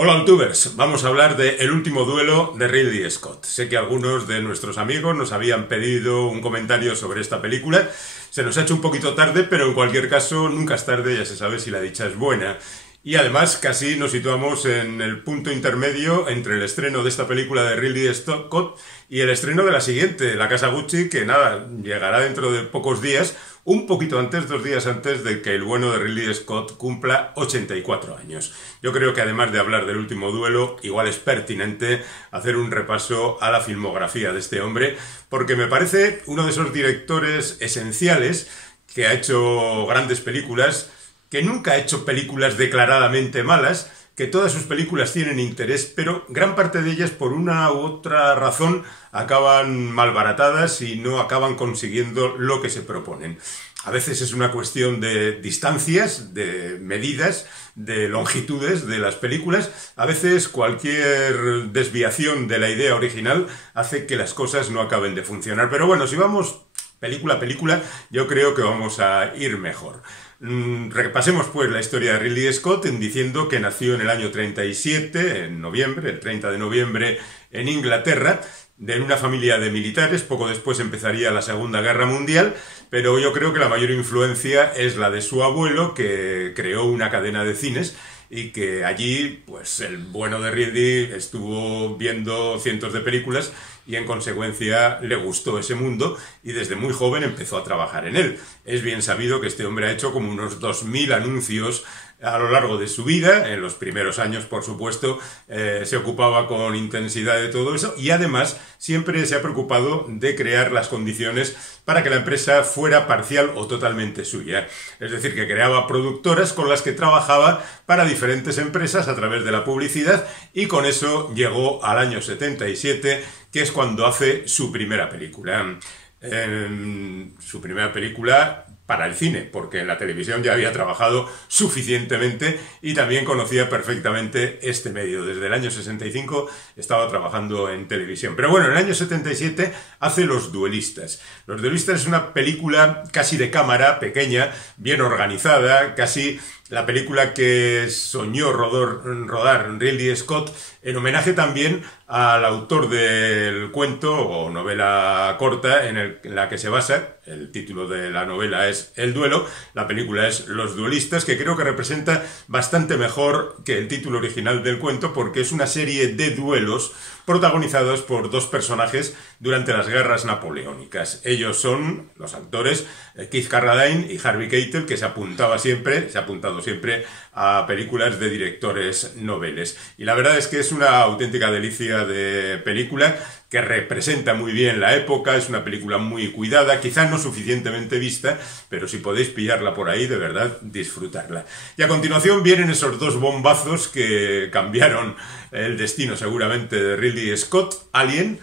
Hola Altubers, vamos a hablar de El último duelo de Ridley Scott. Sé que algunos de nuestros amigos nos habían pedido un comentario sobre esta película. Se nos ha hecho un poquito tarde, pero en cualquier caso nunca es tarde, ya se sabe si la dicha es buena. Y además casi nos situamos en el punto intermedio entre el estreno de esta película de Ridley Scott y el estreno de la siguiente, La Casa Gucci, que nada, llegará dentro de pocos días, un poquito antes, 2 días antes de que el bueno de Ridley Scott cumpla 84 años. Yo creo que además de hablar del último duelo, igual es pertinente hacer un repaso a la filmografía de este hombre, porque me parece uno de esos directores esenciales que ha hecho grandes películas, que nunca ha hecho películas declaradamente malas, que todas sus películas tienen interés, pero gran parte de ellas por una u otra razón acaban malbaratadas y no acaban consiguiendo lo que se proponen. A veces es una cuestión de distancias, de medidas, de longitudes de las películas. A veces cualquier desviación de la idea original hace que las cosas no acaben de funcionar. Pero bueno, si vamos película a película, yo creo que vamos a ir mejor. Repasemos pues la historia de Ridley Scott diciendo que nació en el año 37, en noviembre, el 30 de noviembre, en Inglaterra, en una familia de militares. Poco después empezaría la Segunda Guerra Mundial, pero yo creo que la mayor influencia es la de su abuelo, que creó una cadena de cines y que allí, pues el bueno de Ridley estuvo viendo cientos de películas y en consecuencia le gustó ese mundo y desde muy joven empezó a trabajar en él. Es bien sabido que este hombre ha hecho como unos 2000 anuncios a lo largo de su vida. En los primeros años, por supuesto, se ocupaba con intensidad de todo eso y además siempre se ha preocupado de crear las condiciones para que la empresa fuera parcial o totalmente suya. Es decir, que creaba productoras con las que trabajaba para diferentes empresas a través de la publicidad y con eso llegó al año 77, que es cuando hace su primera película. Su primera película para el cine, porque en la televisión ya había trabajado suficientemente y también conocía perfectamente este medio. Desde el año 65 estaba trabajando en televisión. Pero bueno, en el año 77 hace Los Duelistas. Los Duelistas es una película casi de cámara, pequeña, bien organizada, casi la película que soñó rodar Ridley Scott, en homenaje también al autor del cuento o novela corta en la que se basa. El título de la novela es El duelo, la película es Los Duelistas, que creo que representa bastante mejor que el título original del cuento, porque es una serie de duelos protagonizados por dos personajes durante las guerras napoleónicas. Ellos son los actores Keith Carradine y Harvey Keitel, que se ha apuntado siempre a películas de directores noveles. Y la verdad es que es una auténtica delicia de película que representa muy bien la época. Es una película muy cuidada, quizás no suficientemente vista, pero si podéis pillarla por ahí, de verdad, disfrutarla. Y a continuación vienen esos dos bombazos que cambiaron el destino seguramente de Ridley Scott. Alien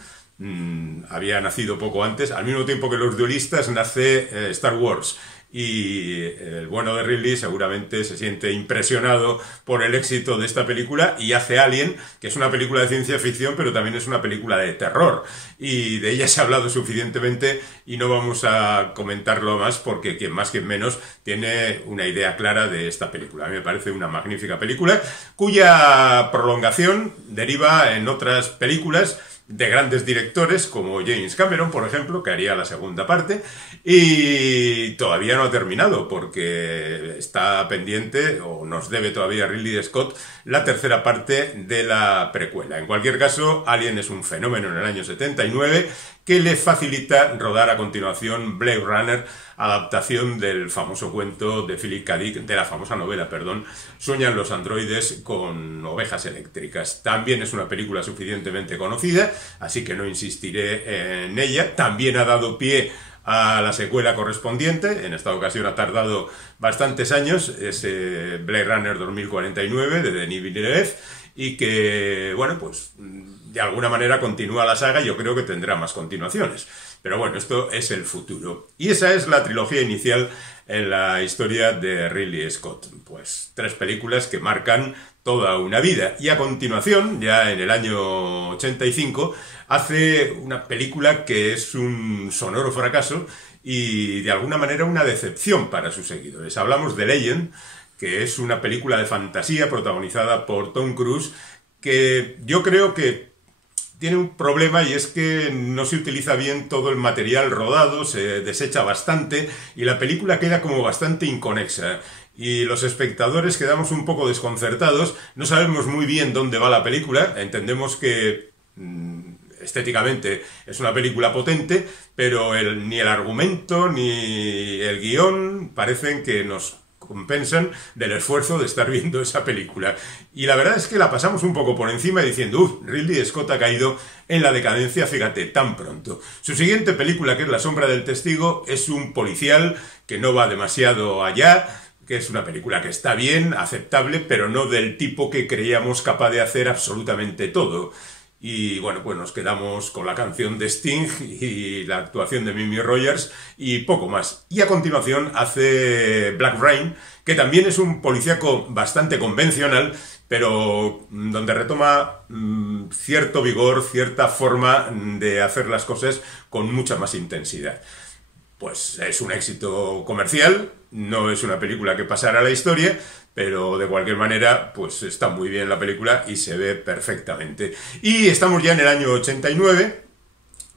había nacido poco antes, al mismo tiempo que Los Duelistas nace Star Wars. Y el bueno de Ridley seguramente se siente impresionado por el éxito de esta película y hace Alien, que es una película de ciencia ficción, pero también es una película de terror. Y de ella se ha hablado suficientemente y no vamos a comentarlo más porque quien más quien menos tiene una idea clara de esta película. A mí me parece una magnífica película cuya prolongación deriva en otras películas de grandes directores como James Cameron, por ejemplo, que haría la segunda parte, y todavía no ha terminado porque está pendiente o nos debe todavía Ridley Scott la tercera parte de la precuela. En cualquier caso, Alien es un fenómeno en el año 79 que le facilita rodar a continuación Blade Runner, adaptación del famoso cuento de Philip K. Dick, de la famosa novela, Sueñan los androides con ovejas eléctricas. También es una película suficientemente conocida, así que no insistiré en ella. También ha dado pie a la secuela correspondiente. En esta ocasión ha tardado bastantes años, ese Blade Runner 2049 de Denis Villeneuve, y que, bueno, pues de alguna manera continúa la saga y yo creo que tendrá más continuaciones. Pero bueno, esto es el futuro. Y esa es la trilogía inicial en la historia de Ridley Scott. Pues 3 películas que marcan toda una vida. Y a continuación, ya en el año 85, hace una película que es un sonoro fracaso y de alguna manera una decepción para sus seguidores. Hablamos de Legend, que es una película de fantasía protagonizada por Tom Cruise, que yo creo que tiene un problema, y es que no se utiliza bien todo el material rodado, se desecha bastante y la película queda como bastante inconexa. Y los espectadores quedamos un poco desconcertados, no sabemos muy bien dónde va la película, entendemos que estéticamente es una película potente, pero ni el argumento ni el guión parecen que nos compensan del esfuerzo de estar viendo esa película. Y la verdad es que la pasamos un poco por encima diciendo, Ridley Scott ha caído en la decadencia, fíjate, tan pronto. Su siguiente película, que es La sombra del testigo, es un policial que no va demasiado allá, que es una película que está bien, aceptable, pero no del tipo que creíamos capaz de hacer absolutamente todo. Y bueno, pues nos quedamos con la canción de Sting y la actuación de Mimi Rogers y poco más. Y a continuación hace Black Rain, que también es un policíaco bastante convencional, pero donde retoma cierto vigor, cierta forma de hacer las cosas con mucha más intensidad. Pues es un éxito comercial, no es una película que pasará a la historia, pero de cualquier manera, pues está muy bien la película y se ve perfectamente. Y estamos ya en el año 89,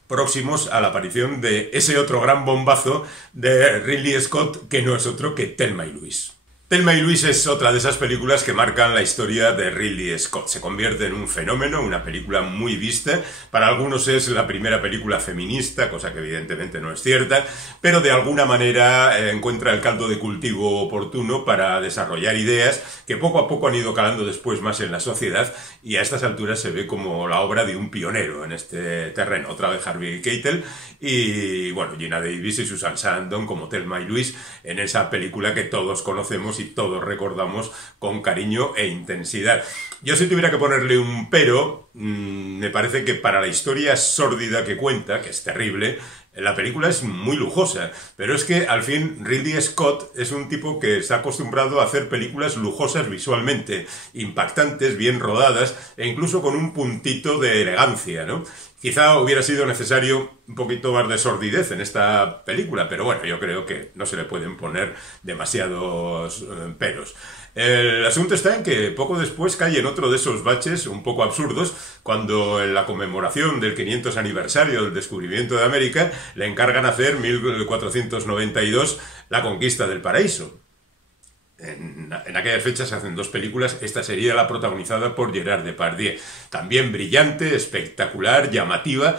próximos a la aparición de ese otro gran bombazo de Ridley Scott, que no es otro que Thelma y Louise. Thelma y Louise es otra de esas películas que marcan la historia de Ridley Scott. Se convierte en un fenómeno, una película muy vista. Para algunos es la primera película feminista, cosa que evidentemente no es cierta, pero de alguna manera encuentra el caldo de cultivo oportuno para desarrollar ideas que poco a poco han ido calando después más en la sociedad, y a estas alturas se ve como la obra de un pionero en este terreno. Otra vez Harvey Keitel y, bueno, Geena Davis y Susan Sarandon como Thelma y Louise en esa película que todos conocemos y todos recordamos con cariño e intensidad. Yo, si tuviera que ponerle un pero, me parece que para la historia sórdida que cuenta, que es terrible, la película es muy lujosa, pero es que al fin Ridley Scott es un tipo que está acostumbrado a hacer películas lujosas visualmente, impactantes, bien rodadas e incluso con un puntito de elegancia, ¿no? Quizá hubiera sido necesario un poquito más de sordidez en esta película, pero bueno, yo creo que no se le pueden poner demasiados peros. El asunto está en que poco después cae en otro de esos baches un poco absurdos, cuando en la conmemoración del 500 aniversario del descubrimiento de América le encargan hacer 1492 La conquista del paraíso. En aquellas fechas se hacen dos películas, esta sería la protagonizada por Gerard Depardieu. También brillante, espectacular, llamativa,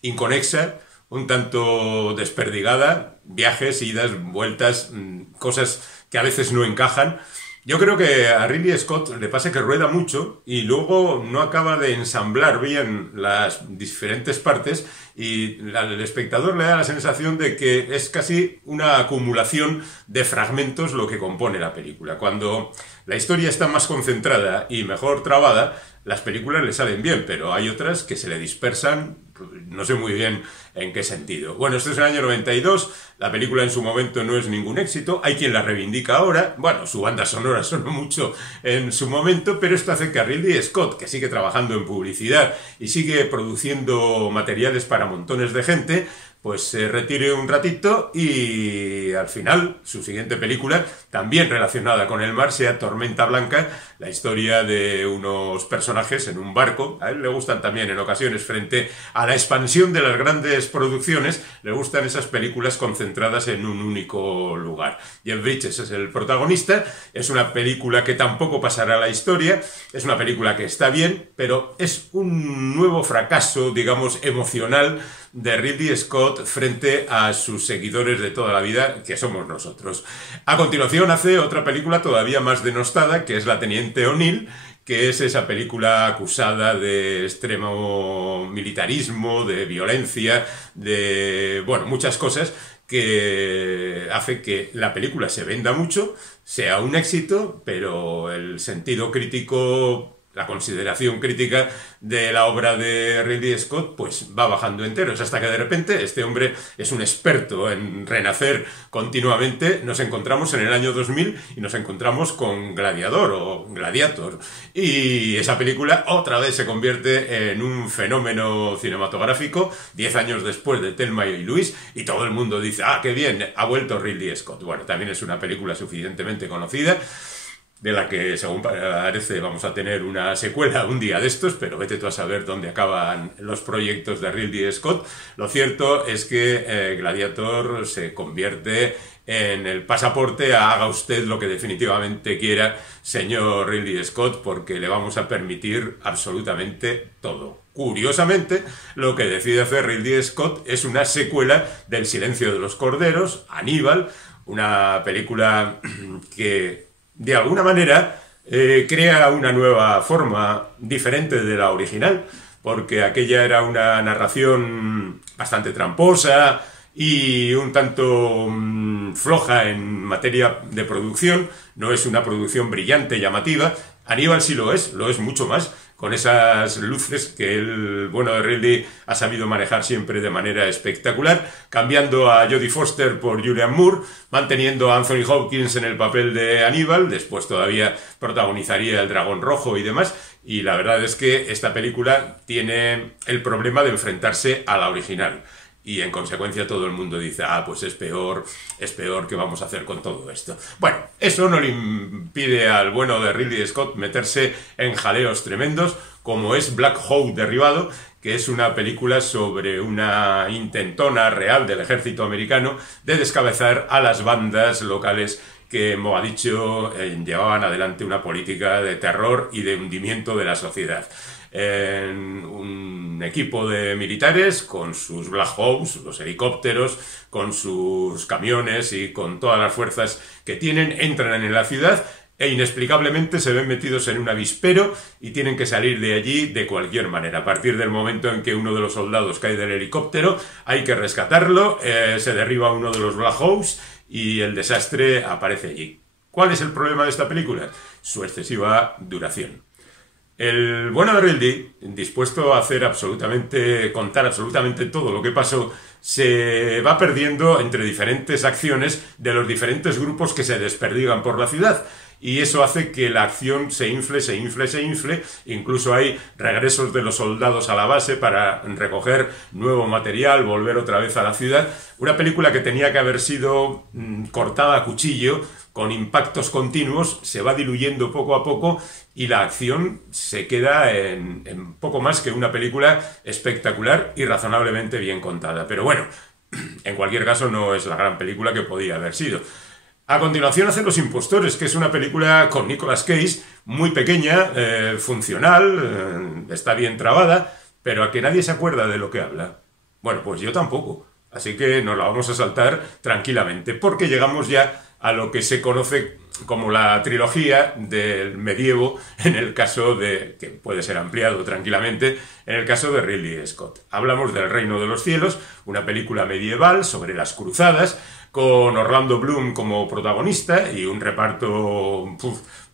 inconexa, un tanto desperdigada, viajes, idas, vueltas, cosas que a veces no encajan. Yo creo que a Ridley Scott le pasa que rueda mucho y luego no acaba de ensamblar bien las diferentes partes, y al espectador le da la sensación de que es casi una acumulación de fragmentos lo que compone la película. Cuando la historia está más concentrada y mejor trabada, las películas le salen bien, pero hay otras que se le dispersan, no sé muy bien en qué sentido. Bueno, esto es el año 92, la película en su momento no es ningún éxito, hay quien la reivindica ahora, bueno, su banda sonora sonó mucho en su momento, pero esto hace que a Ridley Scott, que sigue trabajando en publicidad y sigue produciendo materiales para montones de gente, pues se retire un ratito y al final su siguiente película, también relacionada con el mar, sea Tormenta Blanca, la historia de unos personajes en un barco. A él le gustan también en ocasiones, frente a la expansión de las grandes producciones, le gustan esas películas concentradas en un único lugar. Jeff Bridges es el protagonista, es una película que tampoco pasará a la historia, es una película que está bien, pero es un nuevo fracaso, digamos, emocional de Ridley Scott frente a sus seguidores de toda la vida, que somos nosotros. A continuación hace otra película todavía más denostada, que es La Teniente O'Neill, que es esa película acusada de extremo militarismo, de violencia, de, bueno, muchas cosas, que hace que la película se venda mucho, sea un éxito, pero el sentido crítico la consideración crítica de la obra de Ridley Scott pues va bajando enteros, hasta que de repente este hombre es un experto en renacer continuamente. Nos encontramos en el año 2000 y nos encontramos con Gladiador o Gladiator, y esa película otra vez se convierte en un fenómeno cinematográfico 10 años después de Thelma y Luis, y todo el mundo dice, ah, qué bien, ha vuelto Ridley Scott. Bueno, también es una película suficientemente conocida, de la que, según parece, vamos a tener una secuela un día de estos, pero vete tú a saber dónde acaban los proyectos de Ridley Scott. Lo cierto es que Gladiator se convierte en el pasaporte a haga usted lo que definitivamente quiera, señor Ridley Scott, porque le vamos a permitir absolutamente todo. Curiosamente, lo que decide hacer Ridley Scott es una secuela del Silencio de los Corderos, Aníbal, una película que de alguna manera crea una nueva forma diferente de la original, porque aquella era una narración bastante tramposa y un tanto floja en materia de producción. No es una producción brillante, llamativa. Aníbal sí lo es mucho más, con esas luces que el bueno de Ridley ha sabido manejar siempre de manera espectacular, cambiando a Jodie Foster por Julianne Moore, manteniendo a Anthony Hopkins en el papel de Aníbal, después todavía protagonizaría El Dragón Rojo y demás, y la verdad es que esta película tiene el problema de enfrentarse a la original. Y en consecuencia todo el mundo dice, ah, pues es peor, ¿qué vamos a hacer con todo esto? Bueno, eso no le impide al bueno de Ridley Scott meterse en jaleos tremendos, como es Black Hawk Derribado, que es una película sobre una intentona real del ejército americano de descabezar a las bandas locales que, como ha dicho, llevaban adelante una política de terror y de hundimiento de la sociedad. En un equipo de militares con sus Black Hawks, los helicópteros, con sus camiones y con todas las fuerzas que tienen, entran en la ciudad e inexplicablemente se ven metidos en un avispero y tienen que salir de allí de cualquier manera. A partir del momento en que uno de los soldados cae del helicóptero, hay que rescatarlo, se derriba uno de los Black Hawks y el desastre aparece allí. ¿Cuál es el problema de esta película? Su excesiva duración. El bueno de Ridley, dispuesto a contar absolutamente todo lo que pasó, se va perdiendo entre diferentes acciones de los diferentes grupos que se desperdigan por la ciudad. Y eso hace que la acción se infle. Incluso hay regresos de los soldados a la base para recoger nuevo material, volver otra vez a la ciudad. Una película que tenía que haber sido cortada a cuchillo, con impactos continuos, se va diluyendo poco a poco y la acción se queda en poco más que una película espectacular y razonablemente bien contada. Pero bueno, en cualquier caso no es la gran película que podía haber sido. A continuación hace Los Impostores, que es una película con Nicolas Cage, muy pequeña, funcional, está bien trabada, pero a que nadie se acuerda de lo que habla. Bueno, pues yo tampoco, así que nos la vamos a saltar tranquilamente, porque llegamos ya a lo que se conoce como la trilogía del medievo, en el caso de, que puede ser ampliado tranquilamente, en el caso de Ridley Scott. Hablamos del Reino de los Cielos, una película medieval sobre las cruzadas, con Orlando Bloom como protagonista y un reparto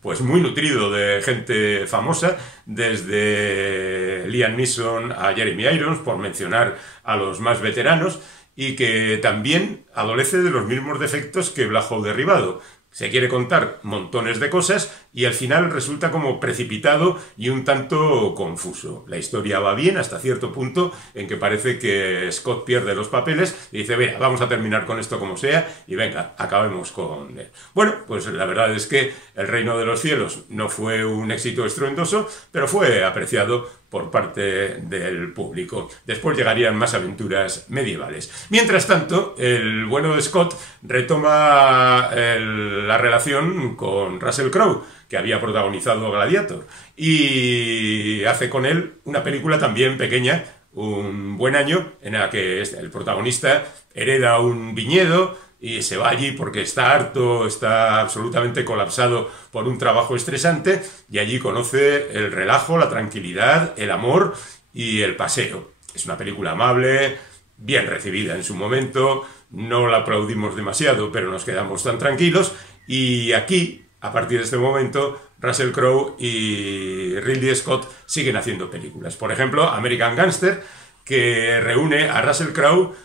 pues muy nutrido de gente famosa, desde Liam Neeson a Jeremy Irons, por mencionar a los más veteranos, y que también adolece de los mismos defectos que Black Hawk Derribado. Se quiere contar montones de cosas y al final resulta como precipitado y un tanto confuso. La historia va bien hasta cierto punto en que parece que Scott pierde los papeles y dice, mira, vamos a terminar con esto como sea y venga, acabemos con él. Bueno, pues la verdad es que El Reino de los Cielos no fue un éxito estruendoso, pero fue apreciado por parte del público. Después llegarían más aventuras medievales. Mientras tanto, el bueno de Scott retoma la relación con Russell Crowe, que había protagonizado Gladiator, y hace con él una película también pequeña, Un buen año, en la que el protagonista hereda un viñedo y se va allí porque está harto, está absolutamente colapsado por un trabajo estresante, y allí conoce el relajo, la tranquilidad, el amor y el paseo. Es una película amable, bien recibida en su momento, no la aplaudimos demasiado, pero nos quedamos tan tranquilos, y aquí, a partir de este momento, Russell Crowe y Ridley Scott siguen haciendo películas. Por ejemplo, American Gangster, que reúne a Russell Crowe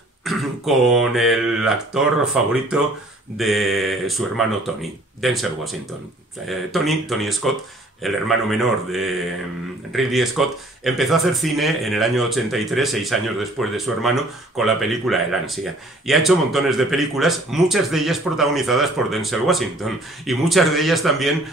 con el actor favorito de su hermano Tony, Denzel Washington. Tony Scott, el hermano menor de Ridley Scott, empezó a hacer cine en el año 83, 6 años después de su hermano, con la película El Ansia. Y ha hecho montones de películas, muchas de ellas protagonizadas por Denzel Washington, y muchas de ellas también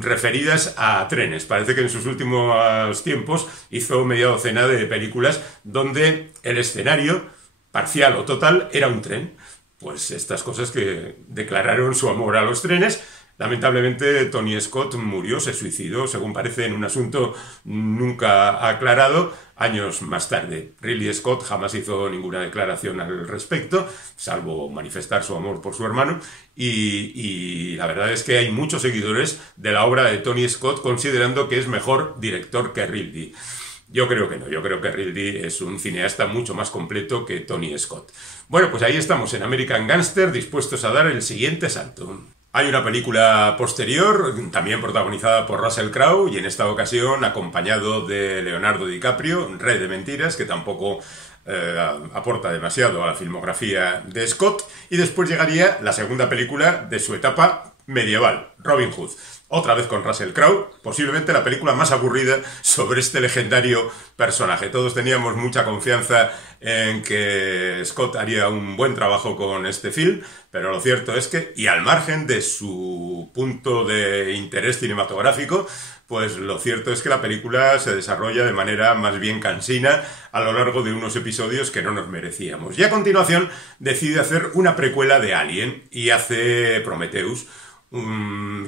referidas a trenes. Parece que en sus últimos tiempos hizo media docena de películas donde el escenario, parcial o total, era un tren. Pues estas cosas que declararon su amor a los trenes. Lamentablemente Tony Scott murió, se suicidó, según parece, en un asunto nunca aclarado, años más tarde. Ridley Scott jamás hizo ninguna declaración al respecto, salvo manifestar su amor por su hermano, y la verdad es que hay muchos seguidores de la obra de Tony Scott considerando que es mejor director que Ridley. Yo creo que no, yo creo que Ridley es un cineasta mucho más completo que Tony Scott. Bueno, pues ahí estamos en American Gangster, dispuestos a dar el siguiente salto. Hay una película posterior, también protagonizada por Russell Crowe, y en esta ocasión acompañado de Leonardo DiCaprio, Red de Mentiras, que tampoco aporta demasiado a la filmografía de Scott, y después llegaría la segunda película de su etapa medieval, Robin Hood. Otra vez con Russell Crowe, posiblemente la película más aburrida sobre este legendario personaje. Todos teníamos mucha confianza en que Scott haría un buen trabajo con este film, pero lo cierto es que, y al margen de su punto de interés cinematográfico, pues lo cierto es que la película se desarrolla de manera más bien cansina a lo largo de unos episodios que no nos merecíamos. Y a continuación decide hacer una precuela de Alien y hace Prometheus.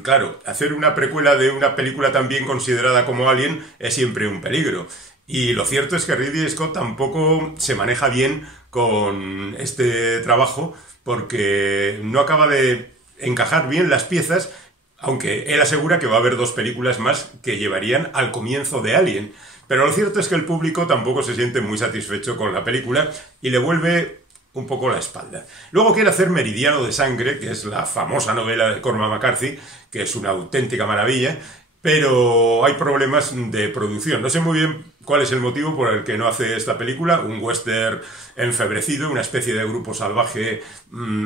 Claro, hacer una precuela de una película tan bien considerada como Alien es siempre un peligro. Y lo cierto es que Ridley Scott tampoco se maneja bien con este trabajo porque no acaba de encajar bien las piezas, aunque él asegura que va a haber 2 películas más que llevarían al comienzo de Alien. Pero lo cierto es que el público tampoco se siente muy satisfecho con la película y le vuelve un poco la espalda. Luego quiere hacer Meridiano de Sangre, que es la famosa novela de Cormac McCarthy, que es una auténtica maravilla, pero hay problemas de producción. No sé muy bien cuál es el motivo por el que no hace esta película, un western enfebrecido, una especie de grupo salvaje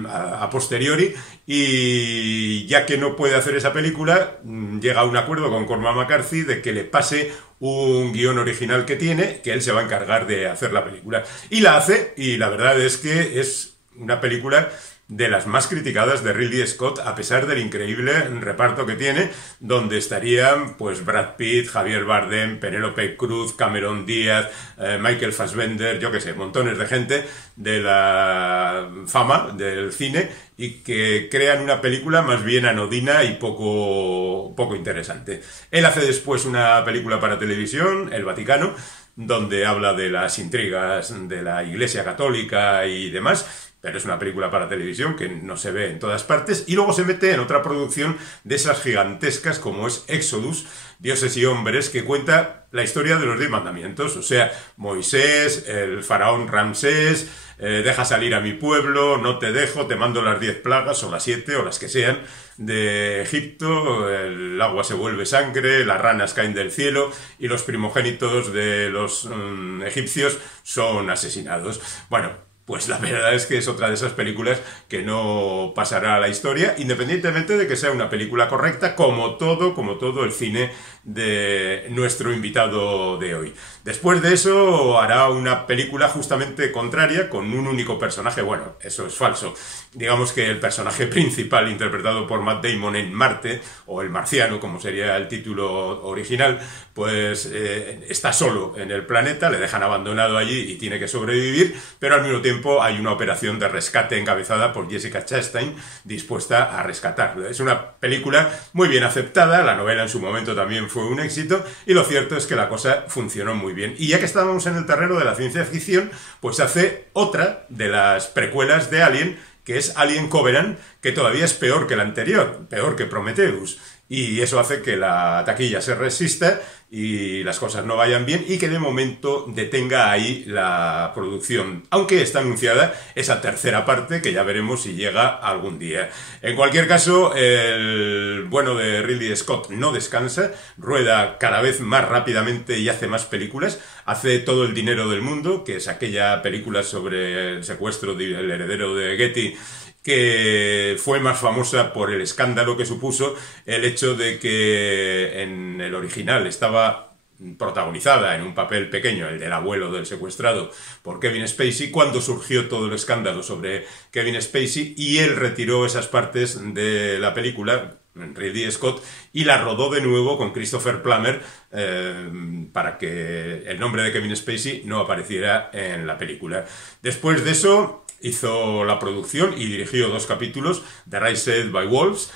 a posteriori, y ya que no puede hacer esa película, llega a un acuerdo con Cormac McCarthy de que le pase un guión original que tiene, que él se va a encargar de hacer la película. Y la hace, y la verdad es que es una película de las más criticadas de Ridley Scott, a pesar del increíble reparto que tiene, donde estarían pues Brad Pitt, Javier Bardem, Penélope Cruz, Cameron Díaz, Michael Fassbender, yo qué sé, montones de gente de la fama del cine y que crean una película más bien anodina y poco interesante. Él hace después una película para televisión, El Vaticano, donde habla de las intrigas de la Iglesia Católica y demás, pero es una película para televisión que no se ve en todas partes, y luego se mete en otra producción de esas gigantescas como es Éxodus, Dioses y Hombres, que cuenta la historia de los 10 mandamientos, o sea, Moisés, el faraón Ramsés, deja salir a mi pueblo, no te dejo, te mando las 10 plagas, o las 7, o las que sean, de Egipto, el agua se vuelve sangre, las ranas caen del cielo, y los primogénitos de los egipcios son asesinados. Bueno, pues la verdad es que es otra de esas películas que no pasará a la historia, independientemente de que sea una película correcta, como todo el cine de nuestro invitado de hoy. Después de eso hará una película justamente contraria, con un único personaje. Bueno, eso es falso. Digamos que el personaje principal, interpretado por Matt Damon en Marte, o El Marciano, como sería el título original, pues está solo en el planeta, le dejan abandonado allí y tiene que sobrevivir, pero al mismo tiempo hay una operación de rescate encabezada por Jessica Chastain, dispuesta a rescatarlo. Es una película muy bien aceptada, la novela en su momento también fue un éxito, y lo cierto es que la cosa funcionó muy bien. Y ya que estábamos en el terreno de la ciencia ficción, pues hace otra de las precuelas de Alien, que es Alien Covenant, que todavía es peor que la anterior, peor que Prometheus. y eso hace que la taquilla se resista y las cosas no vayan bien y que de momento detenga ahí la producción, aunque está anunciada esa tercera parte que ya veremos si llega algún día. En cualquier caso, el bueno de Ridley Scott no descansa, rueda cada vez más rápidamente y hace más películas, hace Todo el dinero del mundo, que es aquella película sobre el secuestro del heredero de Getty, que fue más famosa por el escándalo que supuso el hecho de que en el original estaba protagonizada en un papel pequeño, el del abuelo del secuestrado, por Kevin Spacey, cuando surgió todo el escándalo sobre Kevin Spacey, y él retiró esas partes de la película, Ridley Scott, y la rodó de nuevo con Christopher Plummer para que el nombre de Kevin Spacey no apareciera en la película. Después de eso hizo la producción y dirigió 2 capítulos de Raised by Wolves,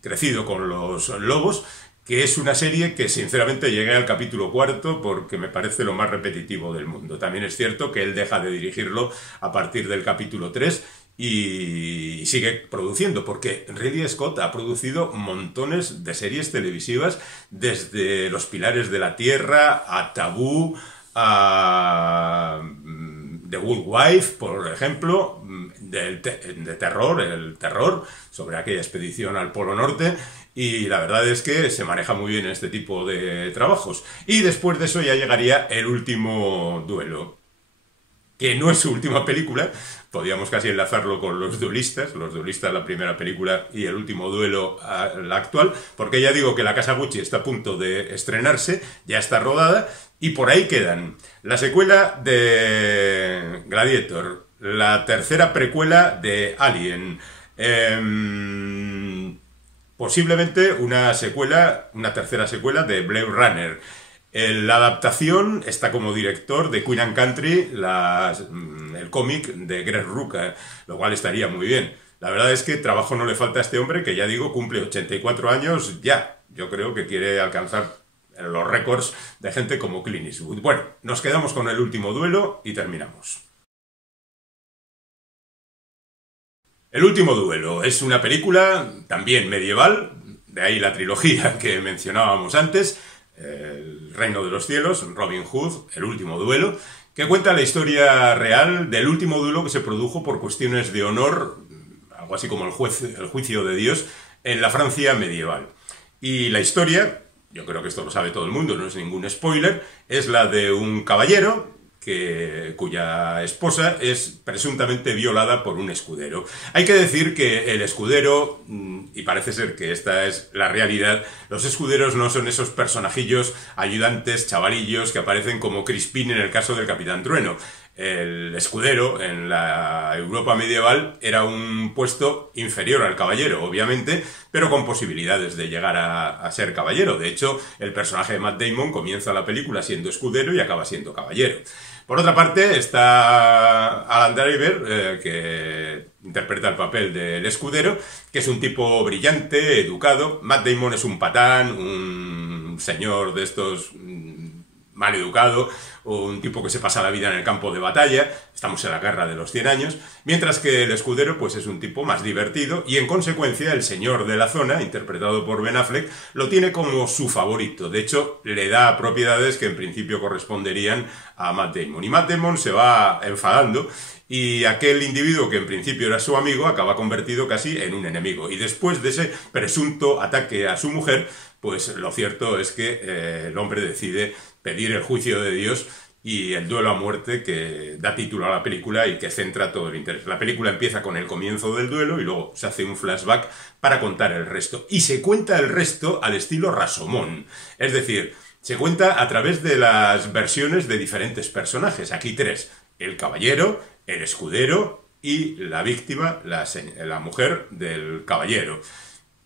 Crecido con los lobos, que es una serie que sinceramente llegué al capítulo 4 porque me parece lo más repetitivo del mundo. También es cierto que él deja de dirigirlo a partir del capítulo 3 y sigue produciendo, porque Ridley Scott ha producido montones de series televisivas, desde Los Pilares de la Tierra a Tabú, a The Good Wife, por ejemplo, de terror, el terror, sobre aquella expedición al Polo Norte, y la verdad es que se maneja muy bien en este tipo de trabajos. Y después de eso ya llegaría El último duelo, que no es su última película, podríamos casi enlazarlo con Los duelistas, la primera película, y El último duelo, la actual, porque ya digo que La Casa Gucci está a punto de estrenarse, ya está rodada, y por ahí quedan la secuela de Gladiator, la tercera precuela de Alien, posiblemente una tercera secuela de Blade Runner. La adaptación está como director de Queen and Country, el cómic de Greg Rucka, lo cual estaría muy bien. La verdad es que trabajo no le falta a este hombre, que ya digo, cumple 84 años ya. Yo creo que quiere alcanzar los récords de gente como Clint Eastwood. Bueno, nos quedamos con El último duelo y terminamos. El último duelo es una película también medieval, de ahí la trilogía que mencionábamos antes, El reino de los cielos, Robin Hood, El último duelo, que cuenta la historia real del último duelo que se produjo por cuestiones de honor, algo así como el juicio de Dios, en la Francia medieval. Y la historia, yo creo que esto lo sabe todo el mundo, no es ningún spoiler, es la de un caballero cuya esposa es presuntamente violada por un escudero. Hay que decir que el escudero, y parece ser que esta es la realidad, los escuderos no son esos personajillos ayudantes, chavalillos, que aparecen como Crispín en el caso del Capitán Trueno. El escudero en la Europa medieval era un puesto inferior al caballero, obviamente, pero con posibilidades de llegar a ser caballero. De hecho, el personaje de Matt Damon comienza la película siendo escudero y acaba siendo caballero. Por otra parte, está Alan Driver, que interpreta el papel del escudero, que es un tipo brillante, educado. Matt Damon es un patán, un señor de estos mal educado, un tipo que se pasa la vida en el campo de batalla, estamos en la guerra de los 100 años, mientras que el escudero pues es un tipo más divertido y en consecuencia el señor de la zona, interpretado por Ben Affleck, lo tiene como su favorito. De hecho, le da propiedades que en principio corresponderían a Matt Damon. Y Matt Damon se va enfadando y aquel individuo que en principio era su amigo acaba convertido casi en un enemigo. Y después de ese presunto ataque a su mujer, pues lo cierto es que el hombre decide pedir el juicio de Dios y el duelo a muerte que da título a la película y que centra todo el interés. La película empieza con el comienzo del duelo y luego se hace un flashback para contar el resto. Y se cuenta el resto al estilo Rashomon. Es decir, se cuenta a través de las versiones de diferentes personajes. Aquí 3. El caballero, el escudero y la víctima, la mujer del caballero.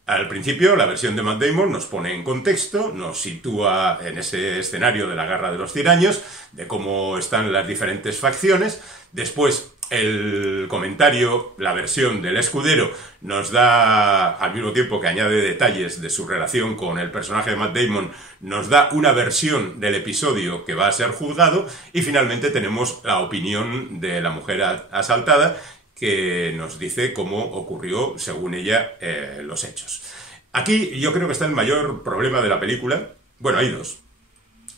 Al principio, la versión de Matt Damon nos pone en contexto, nos sitúa en ese escenario de la Guerra de los 100 años, de cómo están las diferentes facciones. Después, el comentario, la versión del escudero, nos da, al mismo tiempo que añade detalles de su relación con el personaje de Matt Damon, nos da una versión del episodio que va a ser juzgado, y finalmente tenemos la opinión de la mujer asaltada, que nos dice cómo ocurrió, según ella, los hechos. Aquí yo creo que está el mayor problema de la película. Bueno, hay dos.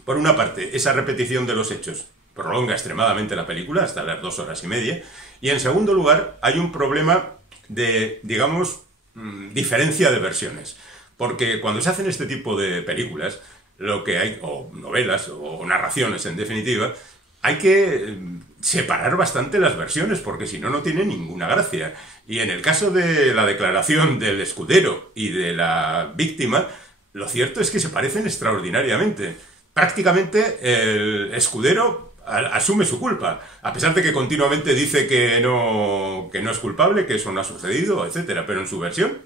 Por una parte, esa repetición de los hechos prolonga extremadamente la película, hasta las 2 horas y media. Y en segundo lugar, hay un problema de, digamos, diferencia de versiones. Porque cuando se hacen este tipo de películas, lo que hay, o novelas, o narraciones en definitiva, hay que separar bastante las versiones, porque si no, no tiene ninguna gracia. Y en el caso de la declaración del escudero y de la víctima, lo cierto es que se parecen extraordinariamente. Prácticamente el escudero asume su culpa, a pesar de que continuamente dice que no es culpable, que eso no ha sucedido, etcétera, pero en su versión.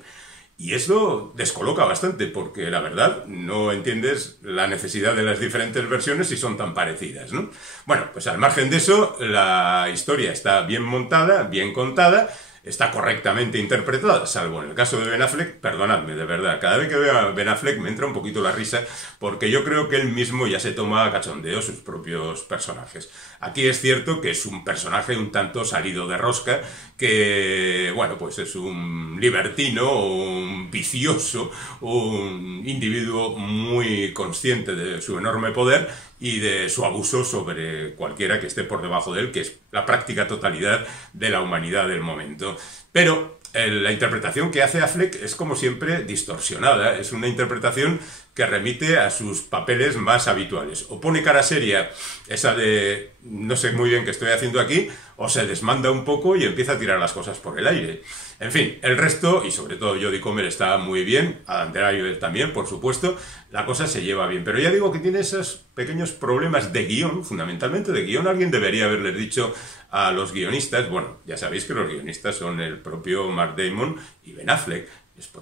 Y eso descoloca bastante, porque la verdad no entiendes la necesidad de las diferentes versiones si son tan parecidas, ¿no? Bueno, pues al margen de eso, la historia está bien montada, bien contada, está correctamente interpretada, salvo en el caso de Ben Affleck. Perdonadme, de verdad, cada vez que veo a Ben Affleck me entra un poquito la risa, porque yo creo que él mismo ya se toma a cachondeo sus propios personajes. Aquí es cierto que es un personaje un tanto salido de rosca, que, bueno, pues es un libertino, un vicioso, un individuo muy consciente de su enorme poder y de su abuso sobre cualquiera que esté por debajo de él, que es la práctica totalidad de la humanidad del momento. Pero la interpretación que hace Affleck es, como siempre, distorsionada. Es una interpretación que remite a sus papeles más habituales. O pone cara seria, esa de no sé muy bien qué estoy haciendo aquí, o se desmanda un poco y empieza a tirar las cosas por el aire. En fin, el resto, y sobre todo Jodie Comer, está muy bien, Adam Driver también, por supuesto, la cosa se lleva bien. Pero ya digo que tiene esos pequeños problemas de guión, fundamentalmente de guión. Alguien debería haberles dicho a los guionistas, bueno, ya sabéis que los guionistas son el propio Matt Damon y Ben Affleck,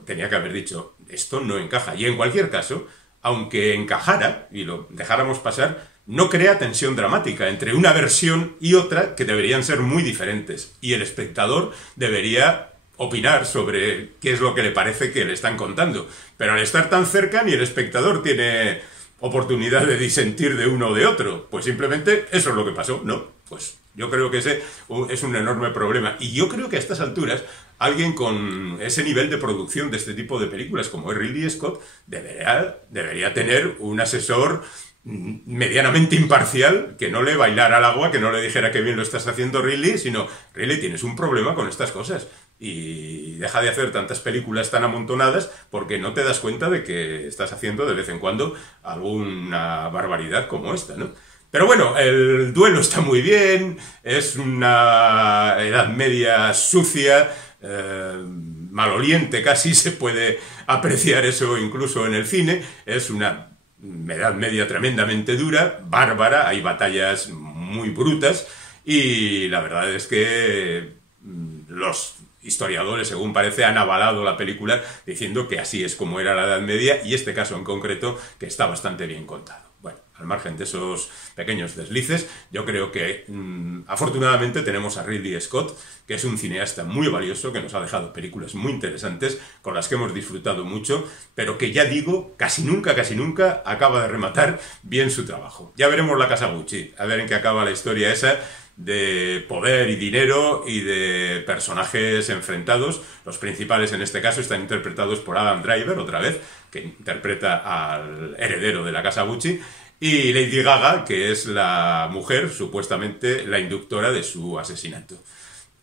tenía que haber dicho, esto no encaja. Y en cualquier caso, aunque encajara y lo dejáramos pasar, no crea tensión dramática entre una versión y otra, que deberían ser muy diferentes. Y el espectador debería opinar sobre qué es lo que le parece que le están contando. Pero al estar tan cerca, ni el espectador tiene oportunidad de disentir de uno o de otro. Pues simplemente eso es lo que pasó, ¿no? Pues yo creo que ese es un enorme problema. Y yo creo que a estas alturas, alguien con ese nivel de producción de este tipo de películas, como es Ridley Scott, debería tener un asesor medianamente imparcial, que no le bailara al agua, que no le dijera que bien lo estás haciendo, Ridley, sino, Ridley, tienes un problema con estas cosas y deja de hacer tantas películas tan amontonadas, porque no te das cuenta de que estás haciendo de vez en cuando alguna barbaridad como esta, ¿no? Pero bueno, el duelo está muy bien, es una Edad Media sucia, maloliente casi, se puede apreciar eso incluso en el cine. Es una Edad Media tremendamente dura, bárbara, hay batallas muy brutas, y la verdad es que los historiadores, según parece, han avalado la película diciendo que así es como era la Edad Media, y este caso en concreto que está bastante bien contado. Bueno, al margen de esos pequeños deslices, yo creo que afortunadamente tenemos a Ridley Scott, que es un cineasta muy valioso, que nos ha dejado películas muy interesantes, con las que hemos disfrutado mucho, pero que, ya digo, casi nunca acaba de rematar bien su trabajo. Ya veremos La Casa Gucci, a ver en qué acaba la historia esa de poder y dinero y de personajes enfrentados. Los principales en este caso están interpretados por Adam Driver, otra vez, que interpreta al heredero de la Casa Gucci, y Lady Gaga, que es la mujer, supuestamente la inductora de su asesinato.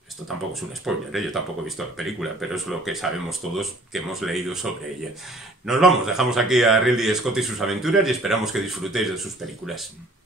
Esto tampoco es un spoiler, ¿eh? Yo tampoco he visto la película, pero es lo que sabemos todos que hemos leído sobre ella. Nos vamos, dejamos aquí a Ridley Scott y sus aventuras y esperamos que disfrutéis de sus películas.